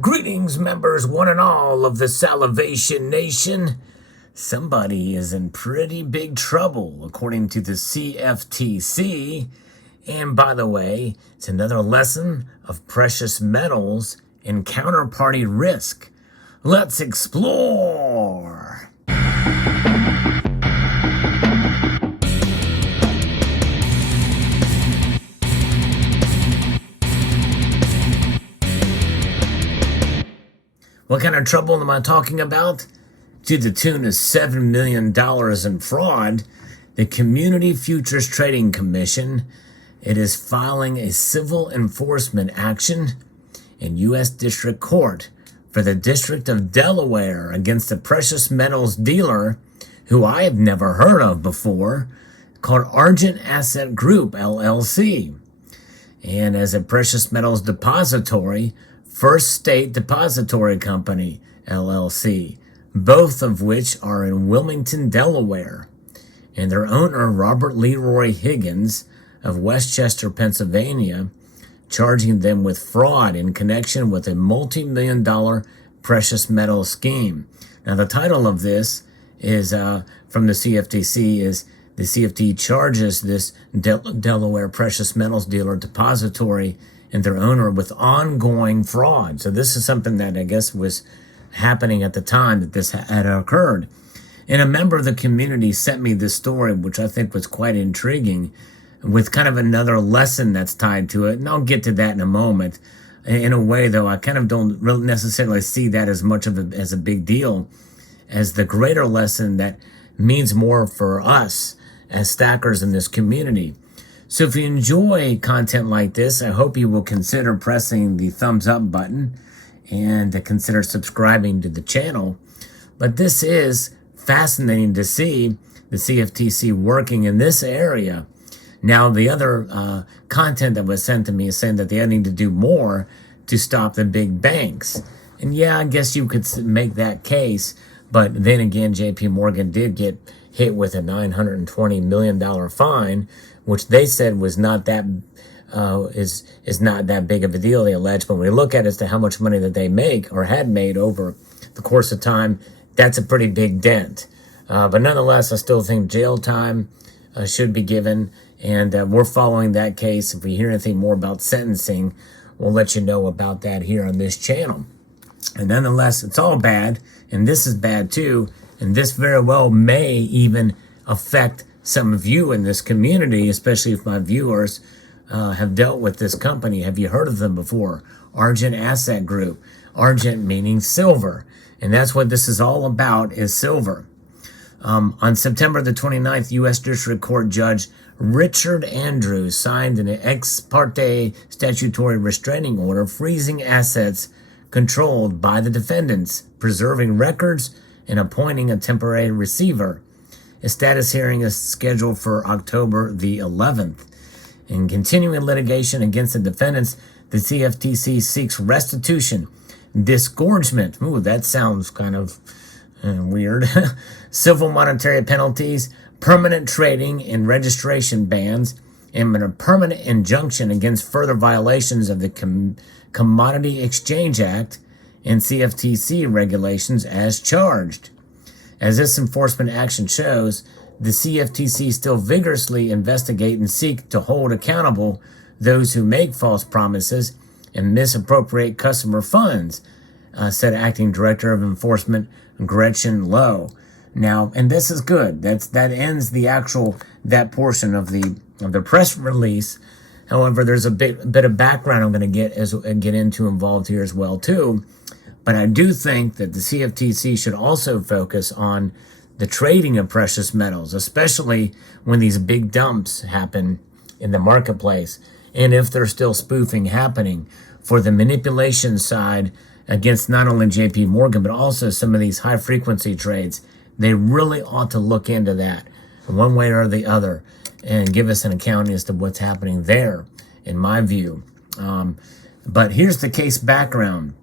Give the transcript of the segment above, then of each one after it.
Greetings, members, one and all of the Salivation Nation. Somebody is in pretty big trouble, according to the CFTC. And by the way, it's another lesson of precious metals and counterparty risk. Let's explore. What kind of trouble am I talking about? To the tune of $7 million in fraud, the Community Futures Trading Commission, it is filing a civil enforcement action in U.S. District Court for the District of Delaware against a precious metals dealer who I have never heard of before, called Argent Asset Group, LLC. And as a precious metals depository, First State Depository Company, LLC, both of which are in Wilmington, Delaware, and their owner, Robert Leroy Higgins of Westchester, Pennsylvania, charging them with fraud in connection with a multi-million-dollar precious metal scheme. Now, the title of this is from the CFTC is the CFTC charges this Delaware precious metals dealer depository and their owner with ongoing fraud. So this is something that I guess was happening at the time that this had occurred. And a member of the community sent me this story, which I think was quite intriguing, with kind of another lesson that's tied to it. And I'll get to that in a moment. In a way, though, I kind of don't really necessarily see that as much of as a big deal as the greater lesson that means more for us as stackers in this community. So if you enjoy content like this, I hope you will consider pressing the thumbs up button and to consider subscribing to the channel. But this is fascinating to see the CFTC working in this area. Now, the other content that was sent to me is saying that they need to do more to stop the big banks. And yeah, I guess you could make that case. But then again, JP Morgan did get hit with a $920 million fine, which they said was not that is not that big of a deal, they allege. But when we look at it as to how much money that they make or had made over the course of time, that's a pretty big dent. But nonetheless, I still think jail time should be given, and we're following that case. If we hear anything more about sentencing, we'll let you know about that here on this channel. And nonetheless, it's all bad, and this is bad too, and this very well may even affect some of you in this community, especially if my viewers have dealt with this company. Have you heard of them before? Argent Asset Group. Argent meaning silver. And that's what this is all about, is silver. On September the 29th, U.S. District Court Judge Richard Andrews signed an ex parte statutory restraining order freezing assets controlled by the defendants, preserving records, and appointing a temporary receiver. A status hearing is scheduled for October the 11th. In continuing litigation against the defendants, the CFTC seeks restitution, disgorgement, ooh, that sounds kind of weird, civil monetary penalties, permanent trading and registration bans, and a permanent injunction against further violations of the Commodity Exchange Act and CFTC regulations as charged. As this enforcement action shows, the CFTC still vigorously investigate and seek to hold accountable those who make false promises and misappropriate customer funds, said Acting Director of Enforcement Gretchen Lowe. Now, and this is good. That ends that portion of the press release. However, there's a bit of background I'm going to get into involved here as well too. But I do think that the CFTC should also focus on the trading of precious metals, especially when these big dumps happen in the marketplace, and if there's still spoofing happening for the manipulation side against not only JP Morgan, but also some of these high-frequency trades. They really ought to look into that one way or the other and give us an accounting as to what's happening there, in my view. But here's the case background.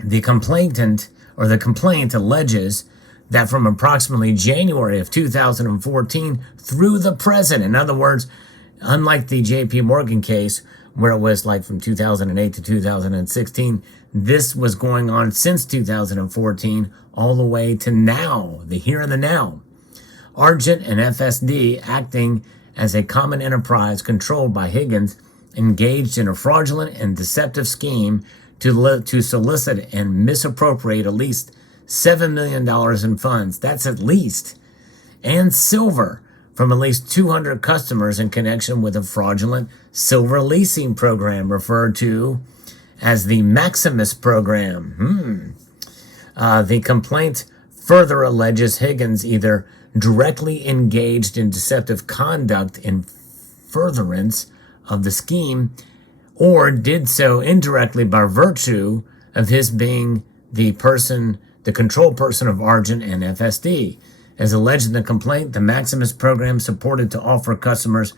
The complaint alleges that from approximately January of 2014 through the present, in other words, unlike the JP Morgan case, where it was like from 2008 to 2016. This was going on since 2014 all the way to now, the here and the now. Argent and FSD, acting as a common enterprise controlled by Higgins, engaged in a fraudulent and deceptive scheme to solicit and misappropriate at least $7 million in funds. That's at least. And silver from at least 200 customers in connection with a fraudulent silver leasing program referred to as the Maximus program. The complaint further alleges Higgins either directly engaged in deceptive conduct in furtherance of the scheme or did so indirectly by virtue of his being the control person of Argent and FSD. As alleged in the complaint, the Maximus program purported to offer customers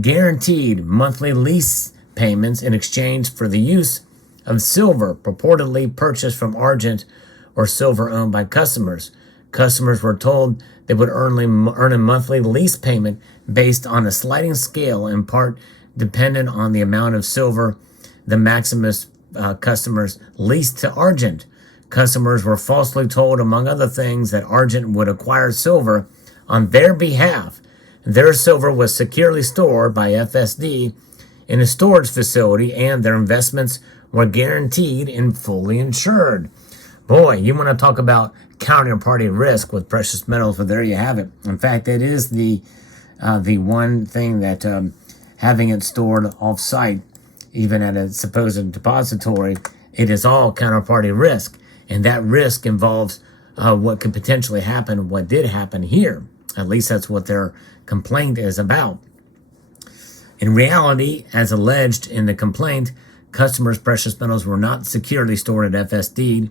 guaranteed monthly lease payments in exchange for the use of silver purportedly purchased from Argent or silver owned by customers. Customers were told they would earn a monthly lease payment based on a sliding scale, in part dependent on the amount of silver the Maximus customers leased to Argent. Customers were falsely told, among other things, that Argent would acquire silver on their behalf. Their silver was securely stored by FSD in a storage facility, and their investments were guaranteed and fully insured. Boy, you want to talk about counterparty risk with precious metals, well, there you have it. In fact, it is the one thing that having it stored off-site, even at a supposed depository, it is all counterparty risk. And that risk involves what could potentially happen, what did happen here. At least that's what their complaint is about. In reality, as alleged in the complaint, customers' precious metals were not securely stored at FSD,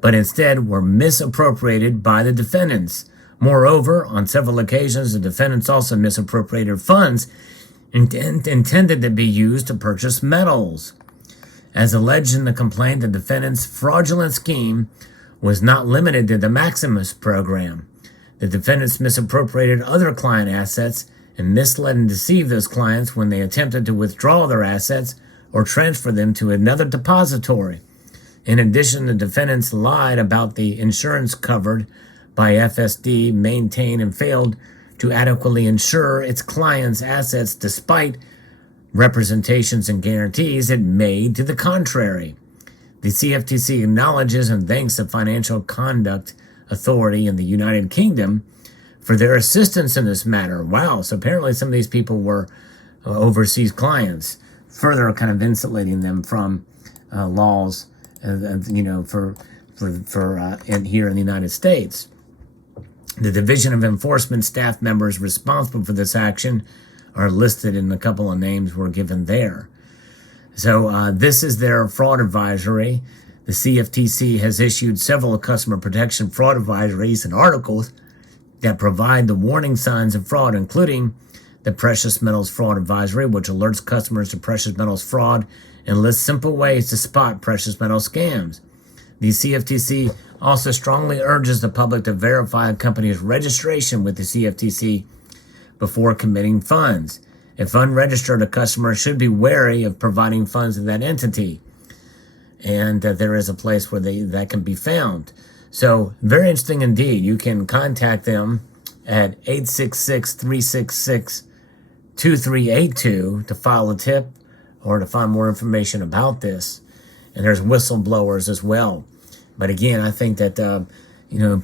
but instead were misappropriated by the defendants. Moreover, on several occasions, the defendants also misappropriated funds intended to be used to purchase metals. As alleged in the complaint, the defendant's fraudulent scheme was not limited to the Maximus program. The defendants misappropriated other client assets and misled and deceived those clients when they attempted to withdraw their assets or transfer them to another depository. In addition, the defendants lied about the insurance covered by FSD, maintained and failed to adequately insure its clients' assets despite representations and guarantees it made to the contrary. The CFTC acknowledges and thanks the Financial Conduct Authority in the United Kingdom for their assistance in this matter. Wow, so apparently some of these people were overseas clients, further kind of insulating them from laws, for here in the United States. The Division of Enforcement staff members responsible for this action are listed, and a couple of names were given there. So this is their fraud advisory. The CFTC has issued several customer protection fraud advisories and articles that provide the warning signs of fraud, including the Precious Metals Fraud Advisory, which alerts customers to precious metals fraud and lists simple ways to spot precious metal scams. The CFTC also strongly urges the public to verify a company's registration with the CFTC before committing funds. If unregistered, a customer should be wary of providing funds to that entity, and there is a place where that can be found. So very interesting indeed. You can contact them at 866-366-2382 to file a tip or to find more information about this. And there's whistleblowers as well. But again, I think that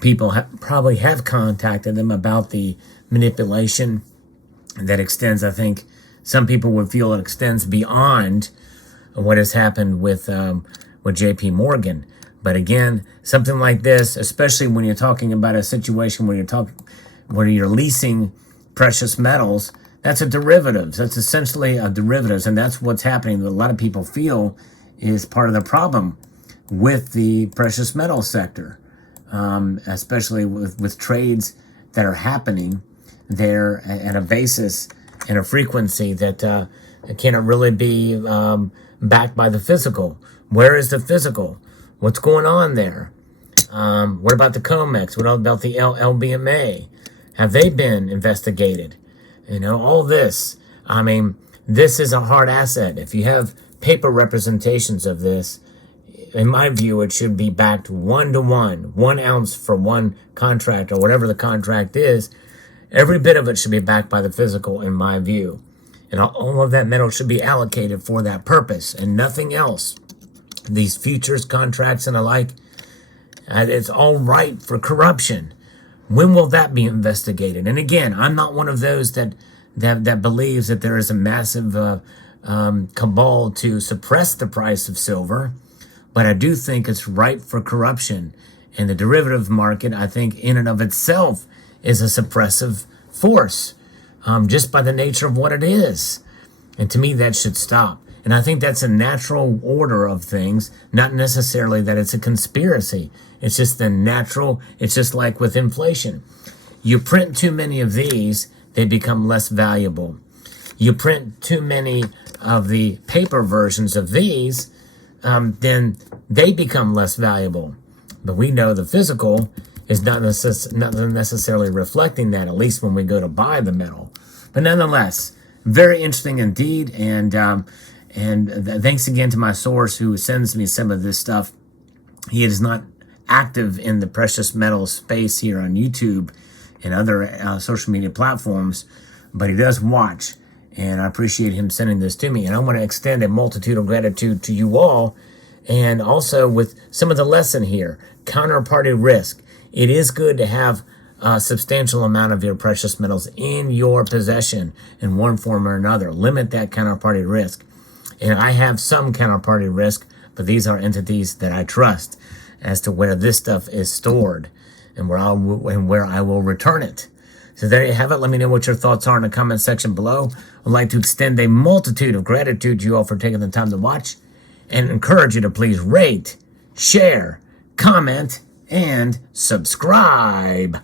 people probably have contacted them about the manipulation that extends. I think some people would feel it extends beyond what has happened with J.P. Morgan. But again, something like this, especially when you're talking about a situation where you're leasing precious metals, that's a derivatives. That's essentially a derivatives, and that's what's happening. That a lot of people feel is part of the problem with the precious metal sector, especially with trades that are happening there at a basis and a frequency that cannot really be backed by the physical. Where is the physical? What's going on there? What about the COMEX? What about the LBMA? Have they been investigated? All this. I mean, This is a hard asset. If you have paper representations of this, in my view, it should be backed 1-to-1, 1 ounce for one contract or whatever the contract is. Every bit of it should be backed by the physical, in my view. And all of that metal should be allocated for that purpose and nothing else. These futures contracts and the like, it's all ripe for corruption. When will that be investigated? And again, I'm not one of those that believes that there is a massive cabal to suppress the price of silver, but I do think it's ripe for corruption. And the derivative market, I think, in and of itself, is a suppressive force, just by the nature of what it is. And to me, that should stop. And I think that's a natural order of things, not necessarily that it's a conspiracy. It's just the natural, it's just like with inflation. You print too many of these, they become less valuable. You print too many of the paper versions of these, then they become less valuable. But we know the physical is not necessarily reflecting that, at least when we go to buy the metal. But nonetheless, very interesting indeed. And thanks again to my source who sends me some of this stuff. He is not active in the precious metal space here on YouTube and other social media platforms, but he does watch. And I appreciate him sending this to me. And I want to extend a multitude of gratitude to you all. And also with some of the lesson here, counterparty risk. It is good to have a substantial amount of your precious metals in your possession in one form or another. Limit that counterparty risk. And I have some counterparty risk, but these are entities that I trust as to where this stuff is stored and where I will return it. So there you have it. Let me know what your thoughts are in the comment section below. I'd like to extend a multitude of gratitude to you all for taking the time to watch and encourage you to please rate, share, comment, and subscribe.